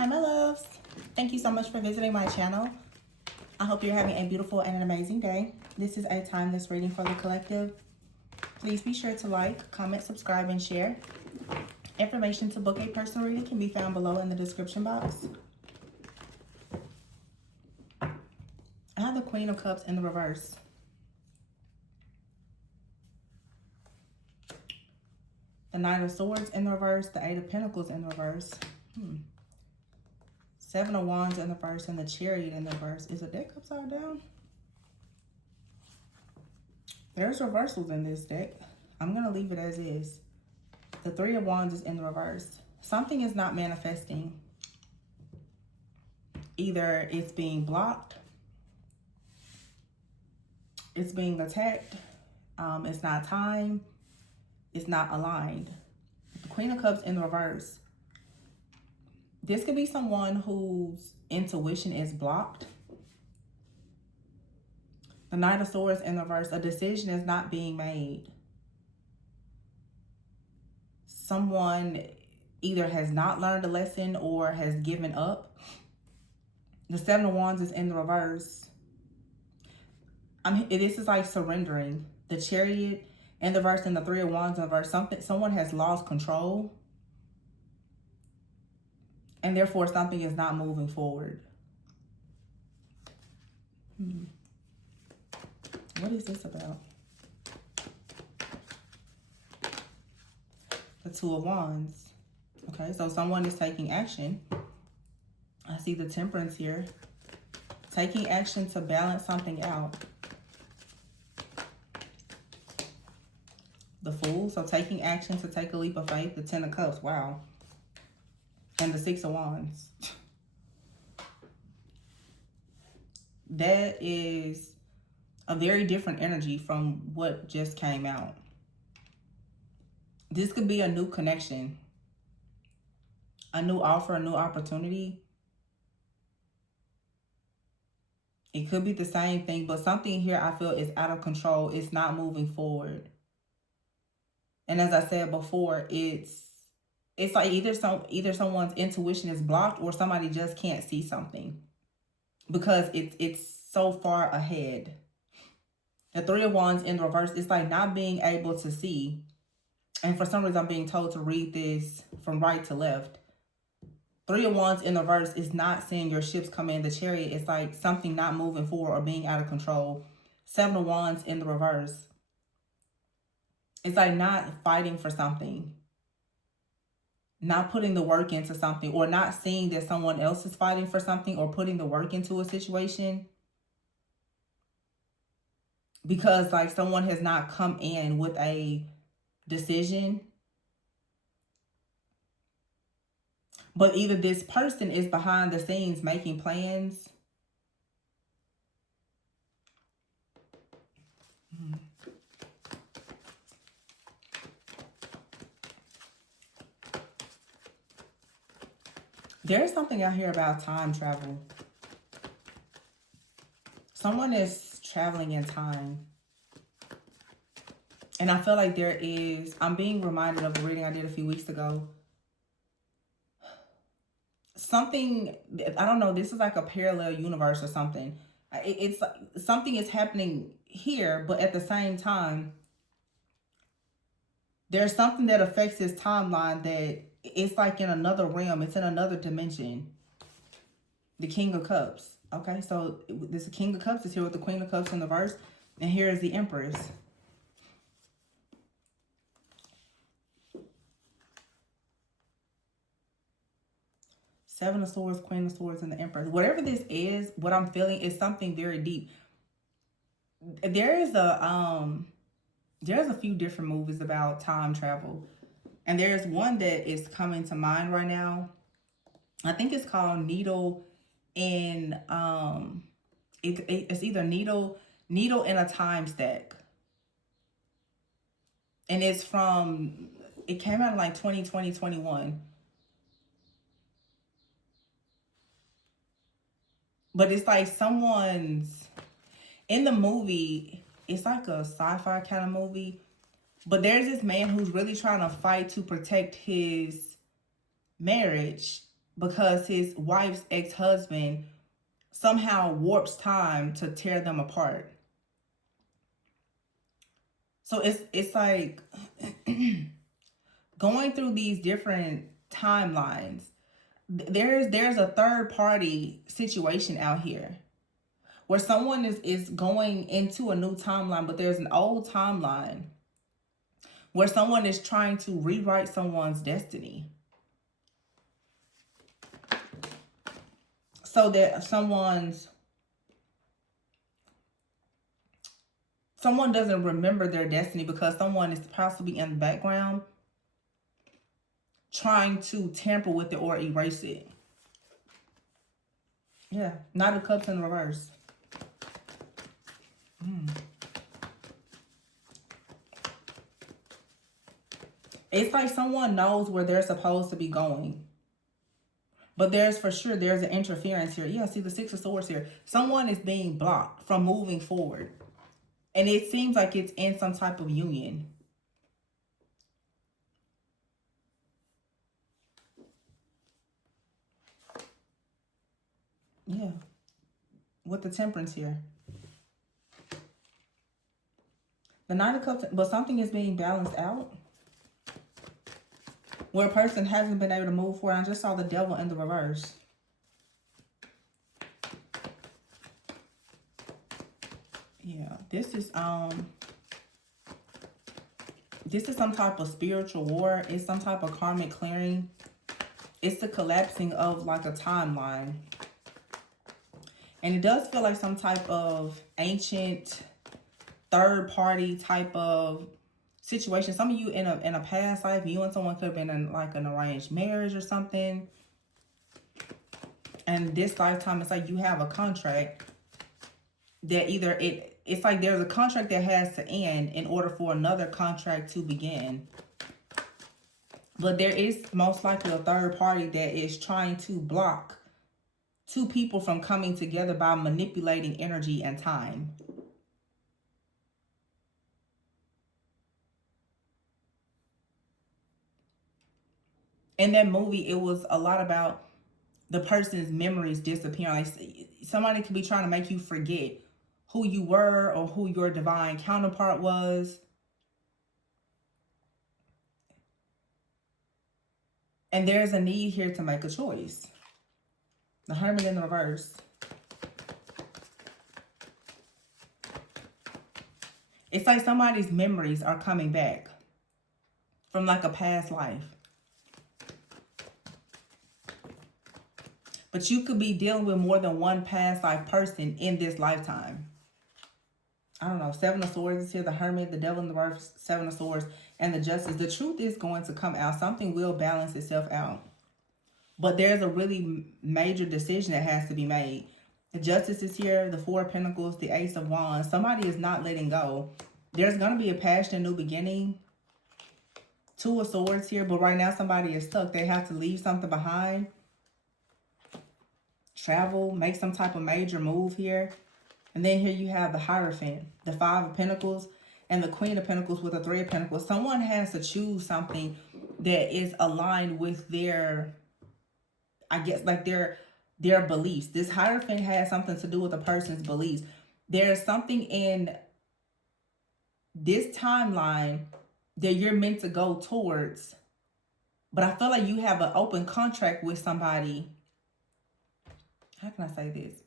Hi my loves, thank you so much for visiting my channel. I hope you're having a beautiful and an amazing day. This is a timeless reading for the collective. Please be sure to like, comment, subscribe, and share. Information to book a personal reading can be found below in the description box. I have the Queen of Cups in the reverse. The Knight of Swords in the reverse, the Eight of Pentacles in the reverse. Seven of Wands in the reverse, and the Chariot in the reverse. Is the deck upside down? There's reversals in this deck. I'm going to leave it as is. The Three of Wands is in the reverse. Something is not manifesting. Either it's being blocked, it's being attacked, it's not time, it's not aligned. The Queen of Cups in the reverse. This could be someone whose intuition is blocked. The Knight of Swords in the reverse. A decision is not being made. Someone either has not learned a lesson or has given up. The Seven of Wands is in the reverse. This is like surrendering. The Chariot in the reverse and the Three of Wands in the reverse. Someone has lost control. And therefore something is not moving forward. What is this about? The Two of Wands. Okay, so someone is taking action. I see the Temperance here. Taking action to balance something out. The Fool. So taking action to take a leap of faith. The Ten of Cups. Wow. And the Six of Wands. That is a very different energy from what just came out. This could be a new connection, a new offer, a new opportunity. It could be the same thing, but something here I feel is out of control. It's not moving forward. And as I said before, it's like either someone's intuition is blocked or somebody just can't see something because it's so far ahead. The Three of Wands in reverse, it's like not being able to see. And for some reason, I'm being told to read this from right to left. Three of Wands in reverse is not seeing your ships come in. The Chariot, it's like something not moving forward or being out of control. Seven of Wands in the reverse. It's like not fighting for something. Not putting the work into something, or not seeing that someone else is fighting for something or putting the work into a situation. Because like someone has not come in with a decision. But either this person is behind the scenes making plans. There's something out here about time travel. Someone is traveling in time. And I feel like there is, I'm being reminded of a reading I did a few weeks ago. Something, I don't know, this is like a parallel universe or something. It's like something is happening here, but at the same time, there's something that affects his timeline that it's like in another realm. It's in another dimension. The King of Cups. Okay, so this King of Cups is here with the Queen of Cups in the verse. And here is the Empress. Seven of Swords, Queen of Swords, and the Empress. Whatever this is, what I'm feeling is something very deep. There's a few different movies about time travel. And there's one that is coming to mind right now. I think it's called Needle in it's either Needle in a Time Stack. And it's it came out in like 2020, 21. But it's like someone's in the movie. It's like a sci-fi kind of movie. But there's this man who's really trying to fight to protect his marriage because his wife's ex-husband somehow warps time to tear them apart. So it's like going through these different timelines. There's a third party situation out here where someone is going into a new timeline, but there's an old timeline where someone is trying to rewrite someone's destiny. So that someone doesn't remember their destiny because someone is possibly in the background trying to tamper with it or erase it. Yeah, Knight of Cups in reverse. It's like someone knows where they're supposed to be going. But there's an interference here. Yeah, see the Six of Swords here. Someone is being blocked from moving forward. And it seems like it's in some type of union. Yeah. With the Temperance here. The Nine of Cups, but something is being balanced out. Where a person hasn't been able to move forward. I just saw the Devil in the reverse. Yeah, this is some type of spiritual war. It's some type of karmic clearing. It's the collapsing of like a timeline. And it does feel like some type of ancient third party type of situation. Some of you in a past life, you and someone could have been in like an arranged marriage or something. And this lifetime, it's like you have a contract that either it's like there's a contract that has to end in order for another contract to begin. But there is most likely a third party that is trying to block two people from coming together by manipulating energy and time. In that movie, it was a lot about the person's memories disappearing. Like somebody could be trying to make you forget who you were or who your divine counterpart was. And there's a need here to make a choice. The Hermit in the reverse. It's like somebody's memories are coming back from like a past life. But you could be dealing with more than one past life person in this lifetime. I don't know. Seven of Swords is here. The Hermit, the Devil in the reverse, Seven of Swords, and the Justice. The truth is going to come out. Something will balance itself out. But there's a really major decision that has to be made. The Justice is here. The Four of Pentacles, the Ace of Wands. Somebody is not letting go. There's going to be a passionate new beginning. Two of Swords here. But right now somebody is stuck. They have to leave something behind. Travel, make some type of major move here. And then here you have the Hierophant, the Five of Pentacles, and the Queen of Pentacles with the Three of Pentacles. Someone has to choose something that is aligned with their, I guess, like their beliefs. This Hierophant has something to do with a person's beliefs. There's something in this timeline that you're meant to go towards. But I feel like you have an open contract with somebody. How can I say this?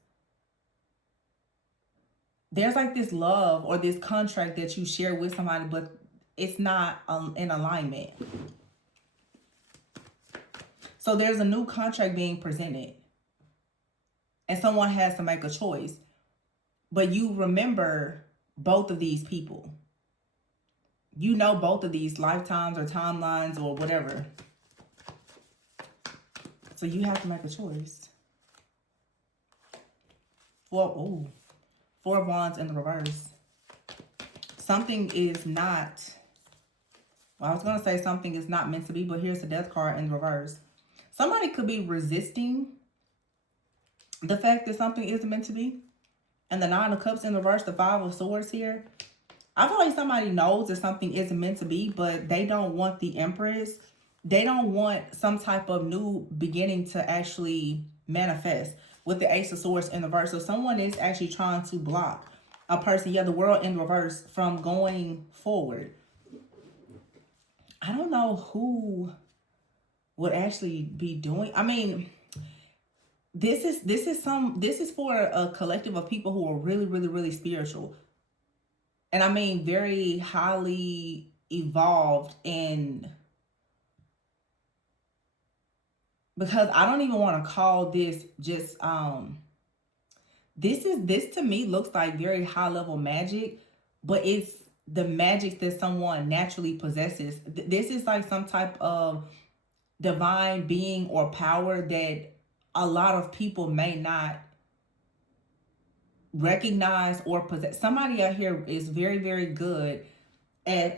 There's like this love or this contract that you share with somebody, but it's not in alignment. So there's a new contract being presented. And someone has to make a choice. But you remember both of these people. You know both of these lifetimes or timelines or whatever. So you have to make a choice. Four of Wands in the reverse. Something is not, well, I was going to say something is not meant to be, but here's the Death card in the reverse. Somebody could be resisting the fact that something isn't meant to be. And the Nine of Cups in the reverse, the Five of Swords here. I feel like somebody knows that something isn't meant to be, but they don't want the Empress They don't want some type of new beginning to actually manifest with the Ace of Swords in reverse. So someone is actually trying to block a person, yeah, the world in reverse, from going forward. I don't know who would actually be doing. I mean, this is for a collective of people who are really, really, really spiritual. And I mean very highly evolved, and because I don't even want to call this just this to me looks like very high level magic, but it's the magic that someone naturally possesses. This is like some type of divine being or power that a lot of people may not recognize or possess. Somebody out here is very, very good at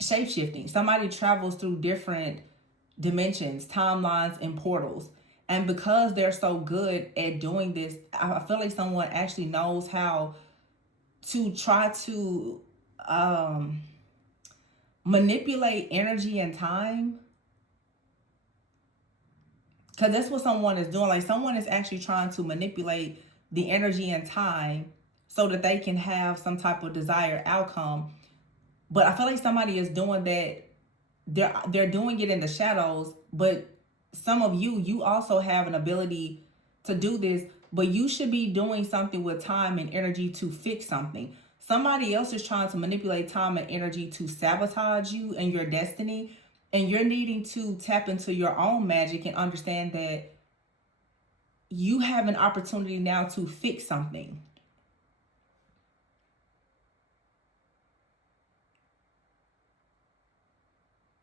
shape shifting. Somebody travels through different dimensions, timelines, and portals. And because they're so good at doing this, I feel like someone actually knows how to try to um, manipulate energy and time. Because that's what someone is doing. Like someone is actually trying to manipulate the energy and time so that they can have some type of desired outcome. But I feel like somebody is doing that. They're doing it in the shadows, but some of you also have an ability to do this, but you should be doing something with time and energy to fix something. Somebody else is trying to manipulate time and energy to sabotage you and your destiny, and you're needing to tap into your own magic and understand that you have an opportunity now to fix something.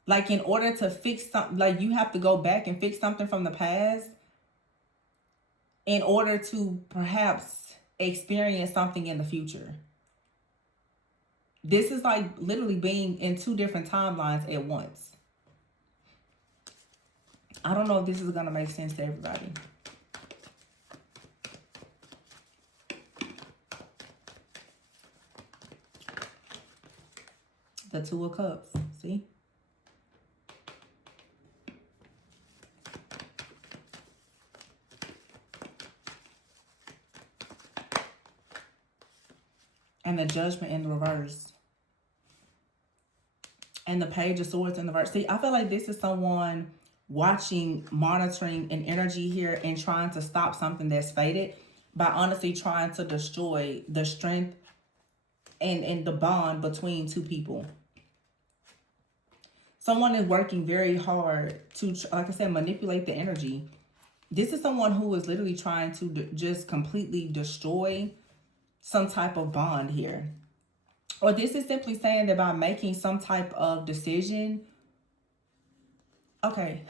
Like in order to fix something, like you have to go back and fix something from the past in order to perhaps experience something in the future. This is like literally being in two different timelines at once. I don't know if this is going to make sense to everybody. The Two of Cups. See? And the Judgment in the reverse. And the Page of Swords in the reverse. See, I feel like this is someone watching, monitoring an energy here and trying to stop something that's faded by honestly trying to destroy the strength and the bond between two people. Someone is working very hard to, like I said, manipulate the energy. This is someone who is literally trying to just completely destroy some type of bond here. Or this is simply saying that by making some type of decision, okay,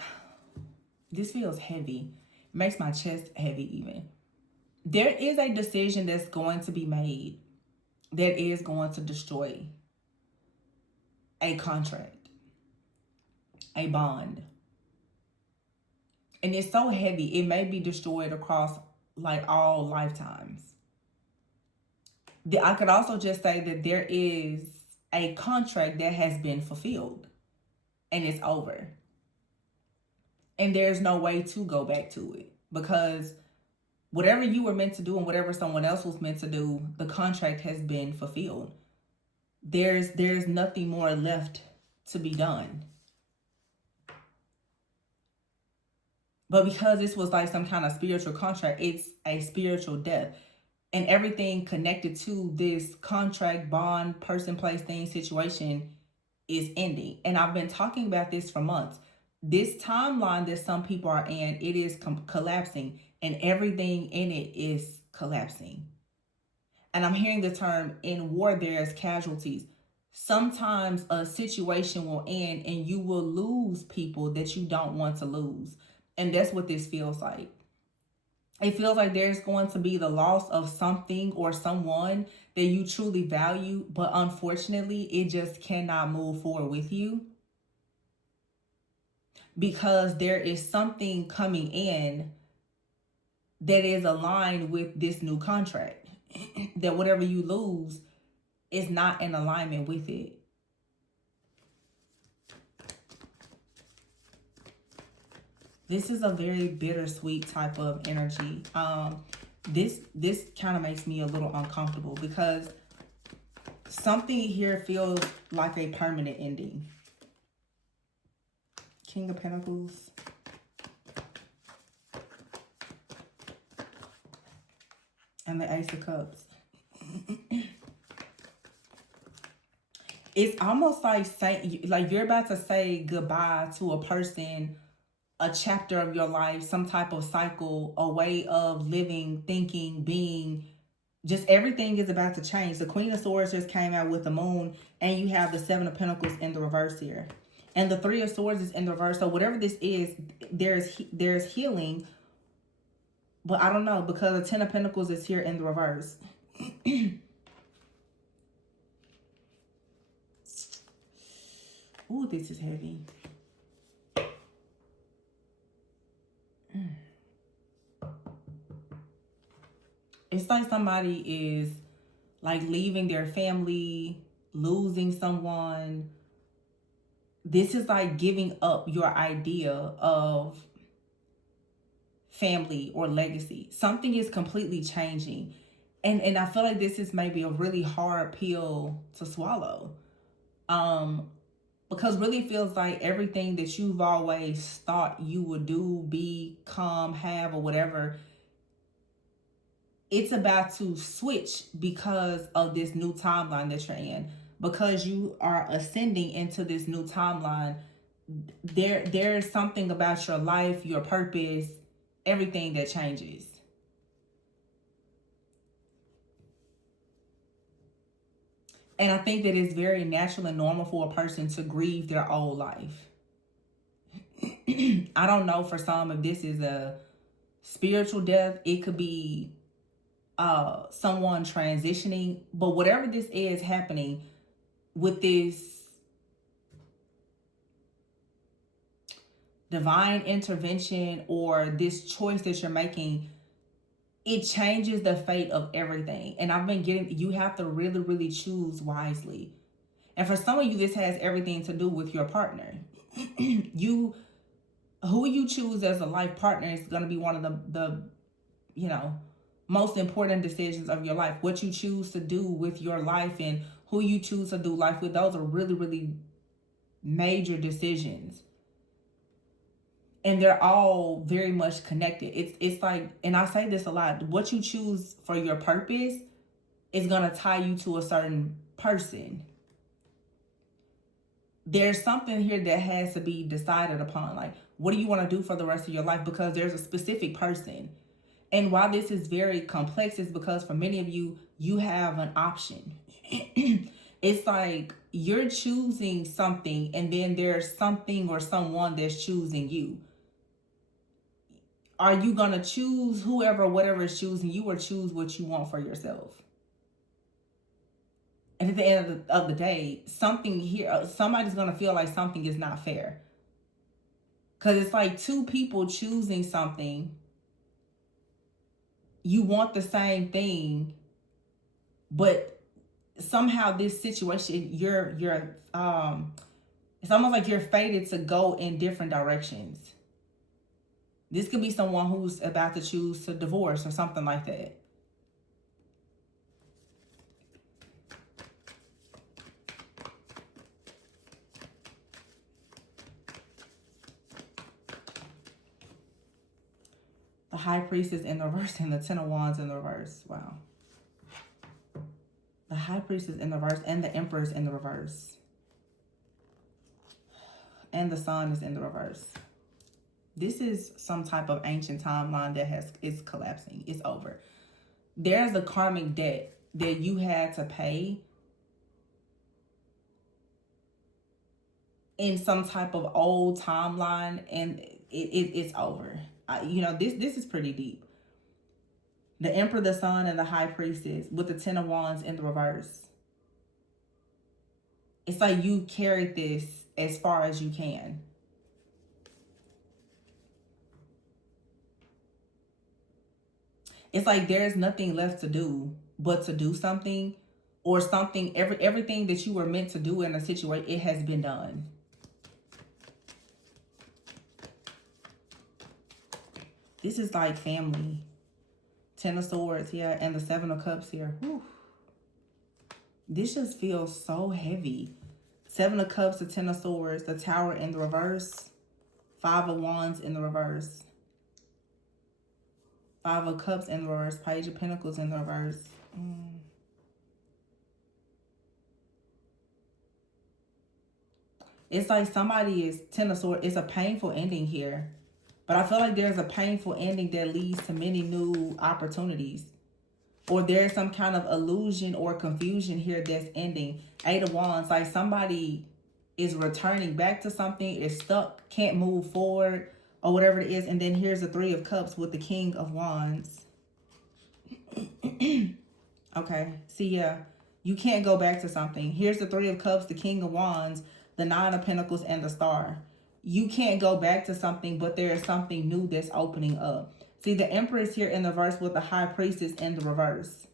this feels heavy. It makes my chest heavy even. There is a decision that's going to be made that is going to destroy a contract, a bond. And it's so heavy, it may be destroyed across like all lifetimes. I could also just say that there is a contract that has been fulfilled and it's over. And there's no way to go back to it because whatever you were meant to do and whatever someone else was meant to do, the contract has been fulfilled. There's nothing more left to be done. But because this was like some kind of spiritual contract, it's a spiritual death. And everything connected to this contract, bond, person, place, thing, situation is ending. And I've been talking about this for months. This timeline that some people are in, it is collapsing, and everything in it is collapsing. And I'm hearing the term, in war there's casualties. Sometimes a situation will end and you will lose people that you don't want to lose. And that's what this feels like. It feels like there's going to be the loss of something or someone that you truly value, but unfortunately, it just cannot move forward with you because there is something coming in that is aligned with this new contract. That whatever you lose is not in alignment with it. This is a very bittersweet type of energy. This kind of makes me a little uncomfortable because something here feels like a permanent ending. King of Pentacles. And the Ace of Cups. It's almost like you're about to say goodbye to a person, a chapter of your life, some type of cycle, a way of living, thinking, being. Just everything is about to change. The Queen of Swords just came out with the Moon, and you have the Seven of Pentacles in the reverse here. And the Three of Swords is in the reverse. So whatever this is, there's healing. But I don't know, because the Ten of Pentacles is here in the reverse. Ooh, this is heavy. It's like somebody is like leaving their family, losing someone. This is like giving up your idea of family or legacy. Something is completely changing. And I feel like this is maybe a really hard pill to swallow. Because really feels like everything that you've always thought you would do, become, have, or whatever, it's about to switch because of this new timeline that you're in. Because you are ascending into this new timeline, there's something about your life, your purpose, everything that changes. And I think that it's very natural and normal for a person to grieve their old life. I don't know for some if this is a spiritual death. It could be someone transitioning. But whatever this is happening with this divine intervention or this choice that you're making, it changes the fate of everything. And I've been getting, you have to really, really choose wisely. And for some of you, this has everything to do with your partner. Who you choose as a life partner is going to be one of the most important decisions of your life. What you choose to do with your life and who you choose to do life with, those are really, really major decisions. And they're all very much connected. It's like, and I say this a lot, what you choose for your purpose is going to tie you to a certain person. There's something here that has to be decided upon. Like, what do you want to do for the rest of your life? Because there's a specific person. And while this is very complex, it's because for many of you, you have an option. It's like you're choosing something and then there's something or someone that's choosing you. Are you going to choose whoever, whatever is choosing you, or choose what you want for yourself? And at the end of the day, something here, somebody's going to feel like something is not fair. Because it's like two people choosing something. You want the same thing, but somehow this situation, it's almost like you're fated to go in different directions. This could be someone who's about to choose to divorce or something like that. The High Priestess in the reverse and the Ten of Wands in the reverse. Wow. The High Priestess in the reverse and the Empress in the reverse. And the Sun is in the reverse. This is some type of ancient timeline that is collapsing. It's over. There's a karmic debt that you had to pay in some type of old timeline, and it's over. This is pretty deep. The Emperor, the Sun, and the High Priestess with the Ten of Wands in the reverse. It's like you carried this as far as you can. It's like there's nothing left to do but to do something, or something. Everything that you were meant to do in a situation, it has been done. This is like family. Ten of Swords, yeah, and the Seven of Cups here. Whew. This just feels so heavy. Seven of Cups, the Ten of Swords, the Tower in the reverse, Five of Wands in the reverse, Five of Cups in the reverse, Page of Pentacles in the reverse. It's like somebody is Ten of Swords. It's a painful ending here. But I feel like there's a painful ending that leads to many new opportunities. Or there's some kind of illusion or confusion here that's ending. Eight of Wands, like somebody is returning back to something, is stuck, can't move forward, or whatever it is. And then here's the Three of Cups with the King of Wands. Okay, see, yeah, you can't go back to something. Here's the Three of Cups, the King of Wands, the Nine of Pentacles, and the Star. You can't go back to something, but there is something new that's opening up. See, the Empress here in the reverse with the High Priestess in the reverse.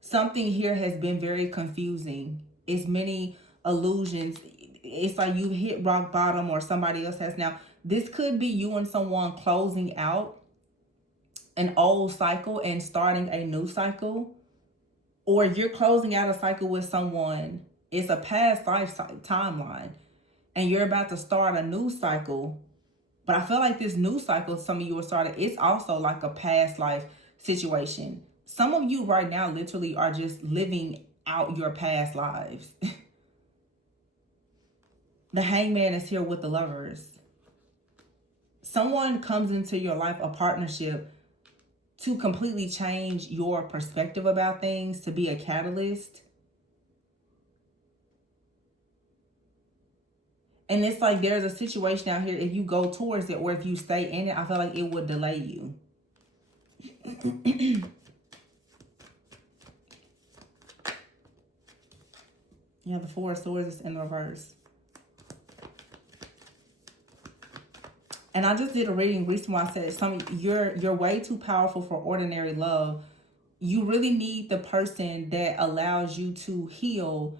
Something here has been very confusing. It's many illusions. It's like you hit rock bottom or somebody else has now. This could be you and someone closing out an old cycle and starting a new cycle. Or you're closing out a cycle with someone. It's a past life timeline. And you're about to start a new cycle. But I feel like this new cycle some of you are starting, it's also like a past life situation. Some of you right now literally are just living out your past lives. The Hangman is here with the Lovers. Someone comes into your life, a partnership, to completely change your perspective about things, to be a catalyst. And it's like there's a situation out here, if you go towards it or if you stay in it, I feel like it would delay you. Yeah, the Four of Swords is in the reverse. And I just did a reading recently where I said you're way too powerful for ordinary love. You really need the person that allows you to heal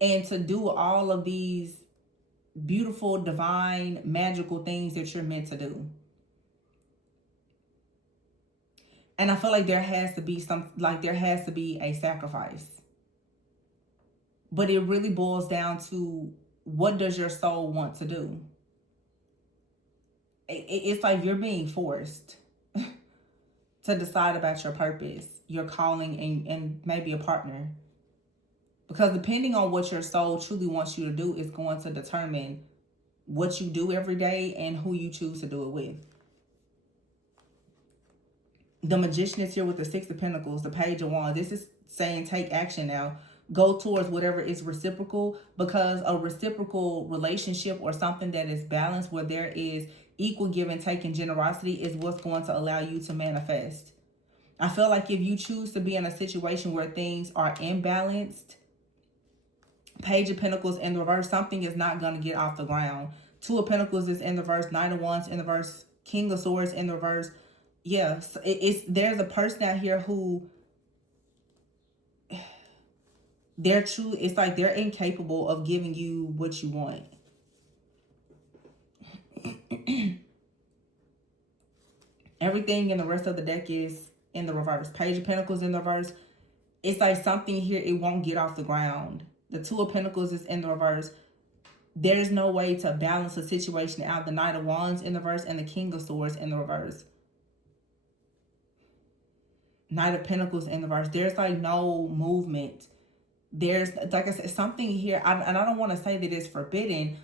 and to do all of these beautiful, divine, magical things that you're meant to do. And I feel like there has to be a sacrifice. But it really boils down to, what does your soul want to do? It's like you're being forced to decide about your purpose, your calling, and maybe a partner. Because depending on what your soul truly wants you to do is going to determine what you do every day and who you choose to do it with. The Magician is here with the Six of Pentacles, the Page of Wands. This is saying take action now. Go towards whatever is reciprocal, because a reciprocal relationship or something that is balanced, where there is equal give and take and generosity, is what's going to allow you to manifest. I feel like if you choose to be in a situation where things are imbalanced, Page of Pentacles in the reverse, something is not going to get off the ground. Two of Pentacles is in the reverse, Nine of Wands in the reverse, King of Swords in the reverse. Yes, there's a person out here who it's like they're incapable of giving you what you want. Everything in the rest of the deck is in the reverse. Page of Pentacles in the reverse. It's like something here, it won't get off the ground. The Two of Pentacles is in the reverse. There's no way to balance a situation out. The Knight of Wands in the reverse and the King of Swords in the reverse. Knight of Pentacles in the reverse. There's like no movement. There's, like I said, something here, and I don't want to say that it's forbidden,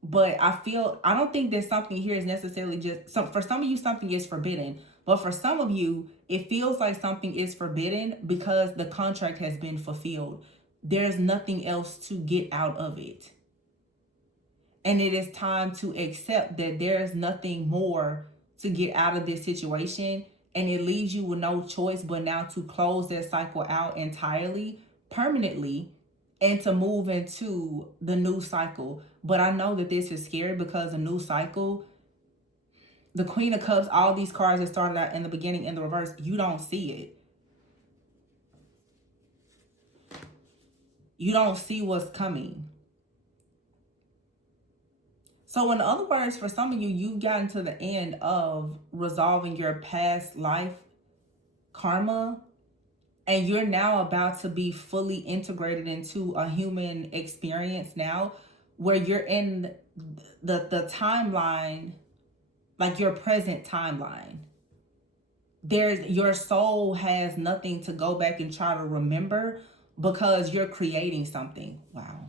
but I don't think that something here is necessarily just, for some of you, something is forbidden. But for some of you, it feels like something is forbidden because the contract has been fulfilled. There's nothing else to get out of it. And it is time to accept that there's nothing more to get out of this situation. And it leaves you with no choice but now to close that cycle out entirely, permanently, and to move into the new cycle. But I know that this is scary because the new cycle, the Queen of Cups, all these cards that started out in the beginning in the reverse, you don't see it. You don't see what's coming. So in other words, for some of you, you've gotten to the end of resolving your past life karma, and you're now about to be fully integrated into a human experience now, where you're in the timeline, like your present timeline. Your soul has nothing to go back and try to remember, because you're creating something. Wow.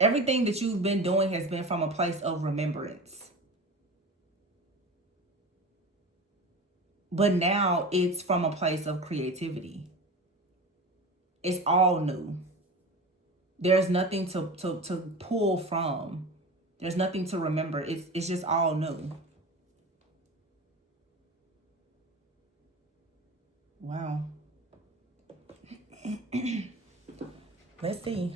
Everything that you've been doing has been from a place of remembrance. But now it's from a place of creativity. It's all new. There's nothing to pull from. There's nothing to remember. It's just all new. Wow. Let's see.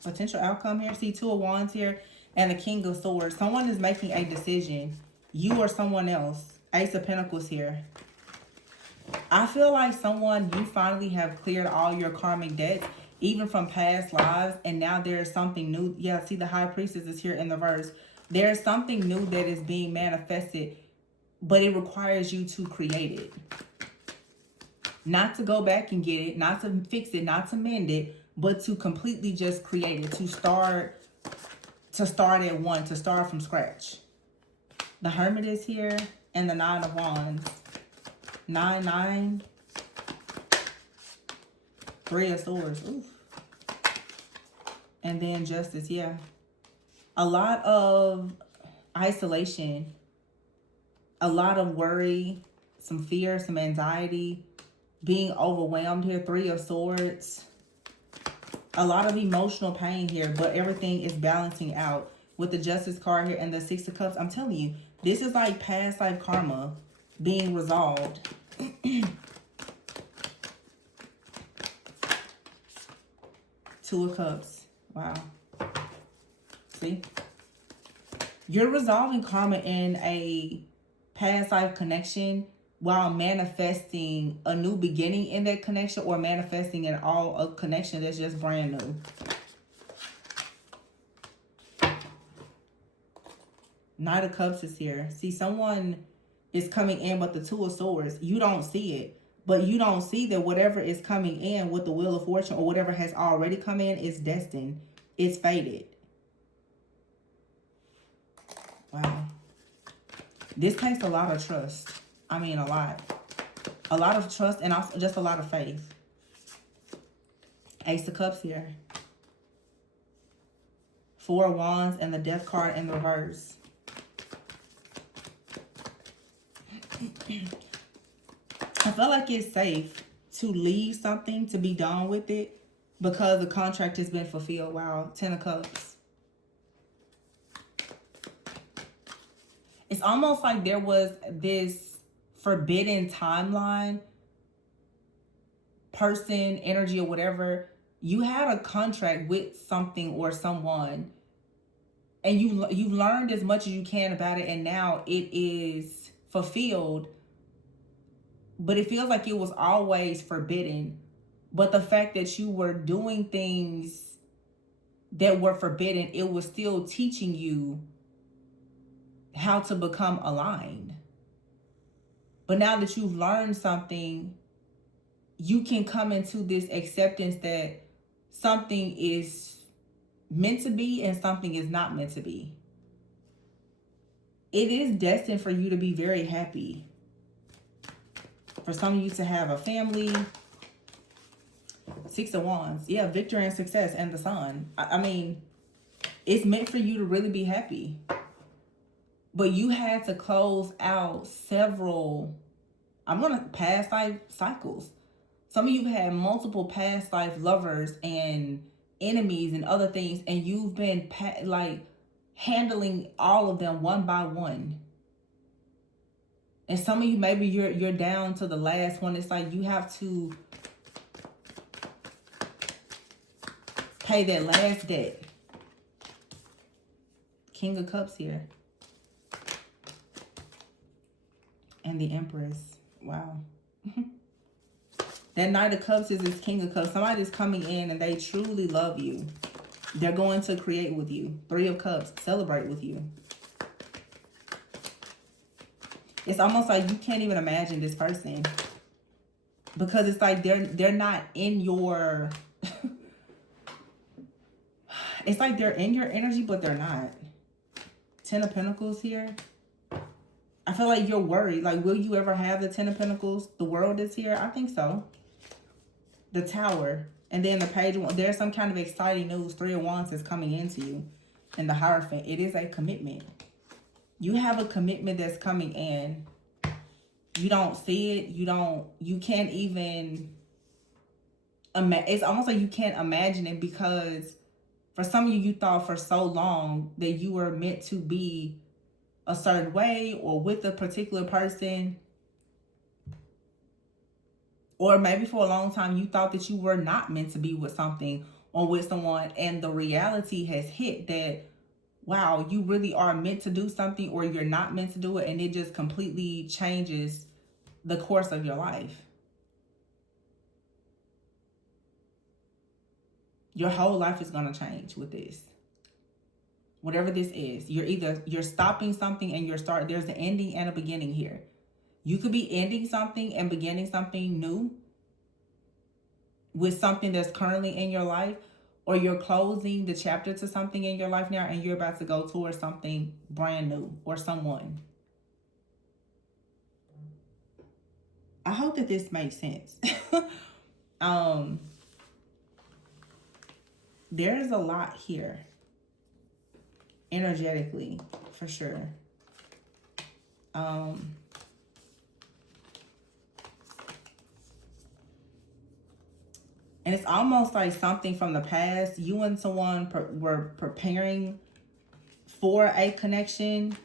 Potential outcome here. See, Two of Wands here and the King of Swords. Someone is making a decision. You or someone else. Ace of Pentacles here. I feel like you finally have cleared all your karmic debts, even from past lives, and now there's something new. Yeah, see, the High Priestess is here in the verse. There's something new that is being manifested, but it requires you to create it. Not to go back and get it, not to fix it, not to mend it, but to completely just create it, to start at one, to start from scratch. The Hermit is here and the Nine of Wands. 9, 3 of Swords. Oof. And then Justice, yeah. A lot of isolation, a lot of worry, some fear, some anxiety, being overwhelmed here. 3 of Swords. A lot of emotional pain here, but everything is balancing out with the Justice card here and the 6 of Cups. I'm telling you, this is like past life karma being resolved. 2 of Cups. Wow. See? You're resolving karma in a past life connection while manifesting a new beginning in that connection, or manifesting an a connection that's just brand new. Knight of Cups is here. See, someone is coming in, but the 2 of Swords, you don't see it. But you don't see that whatever is coming in with the Wheel of Fortune, or whatever has already come in, is destined. It's fated. Wow. This takes a lot of trust. I mean, a lot. A lot of trust, and also just a lot of faith. Ace of Cups here. 4 of Wands and the Death card in the reverse. I feel like it's safe to leave something, to be done with it, because the contract has been fulfilled. Wow. 10 of Cups. It's almost like there was this forbidden timeline, person, energy, or whatever. You had a contract with something or someone, and you've learned as much as you can about it, and now it is fulfilled. But it feels like it was always forbidden. But the fact that you were doing things that were forbidden, it was still teaching you how to become aligned. But now that you've learned something, you can come into this acceptance that something is meant to be and something is not meant to be. It is destined for you to be very happy. For some of you to have a family. 6 of Wands. Yeah, victory and success and the Sun. I mean, it's meant for you to really be happy. But you had to close out several, past life cycles. Some of you have had multiple past life lovers and enemies and other things, and you've been handling all of them one by one. And some of you, maybe you're down to the last one. It's like you have to pay that last debt. King of Cups here. And the Empress. Wow. That Knight of Cups is this King of Cups. Somebody's coming in and they truly love you. They're going to create with you. Three of Cups, celebrate with you. It's almost like you can't even imagine this person. Because it's like they're not in your... It's like they're in your energy, but they're not. Ten of Pentacles here. I feel like you're worried. Like, will you ever have the Ten of Pentacles? The World is here. I think so. The Tower. And then the Page of Wands. There's some kind of exciting news. Three of Wands is coming into you. And the Hierophant. It is a commitment. You have a commitment that's coming in. You don't see it. You can't even... It's almost like you can't imagine it, because for some of you, you thought for so long that you were meant to be a certain way or with a particular person. Or maybe for a long time, you thought that you were not meant to be with something or with someone. And the reality has hit that, wow, you really are meant to do something, or you're not meant to do it. And it just completely changes the course of your life. Your whole life is going to change with this. Whatever this is, you're stopping something and there's an ending and a beginning here. You could be ending something and beginning something new with something that's currently in your life, or you're closing the chapter to something in your life now and you're about to go towards something brand new or someone. I hope that this makes sense. There's a lot here. Energetically, for sure. And it's almost like something from the past. You and someone were preparing for a connection.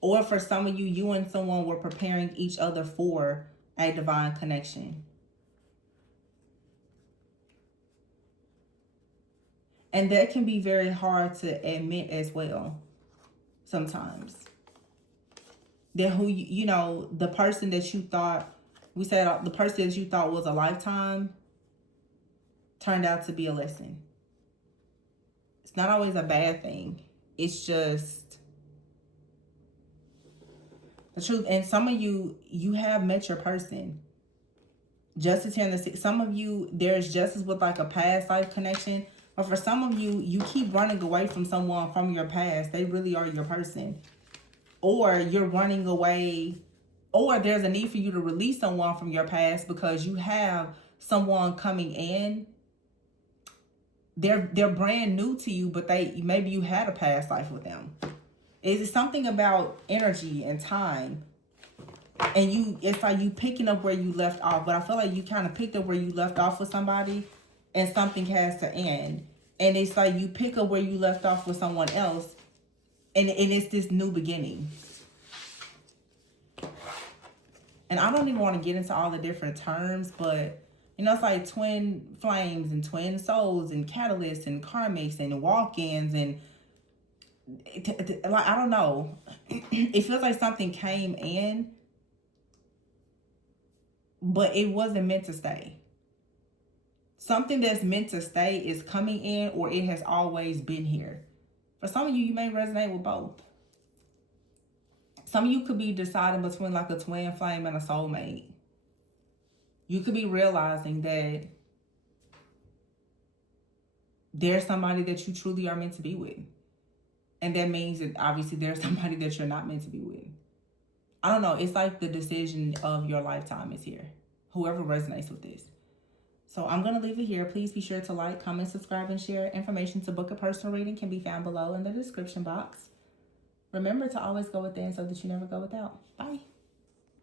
Or for some of you, you and someone were preparing each other for a divine connection. And that can be very hard to admit as well, sometimes. That the person that you thought, the person that you thought was a lifetime turned out to be a lesson. It's not always a bad thing. It's just the truth. And some of you, you have met your person. Justice here in the... Some of you, there's justice with like a past life connection. But for some of you, you keep running away from someone from your past. They really are your person. Or you're running away, or there's a need for you to release someone from your past because you have someone coming in. They're brand new to you, but maybe you had a past life with them. It's something about energy and time. And it's like you picking up where you left off. But I feel like you kind of picked up where you left off with somebody, and something has to end. And it's like you pick up where you left off with someone else, and it's this new beginning. And I don't even want to get into all the different terms, but, it's like twin flames and twin souls and catalysts and karmics and walk-ins and, like, I don't know. It feels like something came in, but it wasn't meant to stay. Something that's meant to stay is coming in, or it has always been here. For some of you, you may resonate with both. Some of you could be deciding between like a twin flame and a soulmate. You could be realizing that there's somebody that you truly are meant to be with. And that means that obviously there's somebody that you're not meant to be with. I don't know. It's like the decision of your lifetime is here. Whoever resonates with this. So I'm going to leave it here. Please be sure to like, comment, subscribe, and share. Information to book a personal reading can be found below in the description box. Remember to always go within so that you never go without. Bye.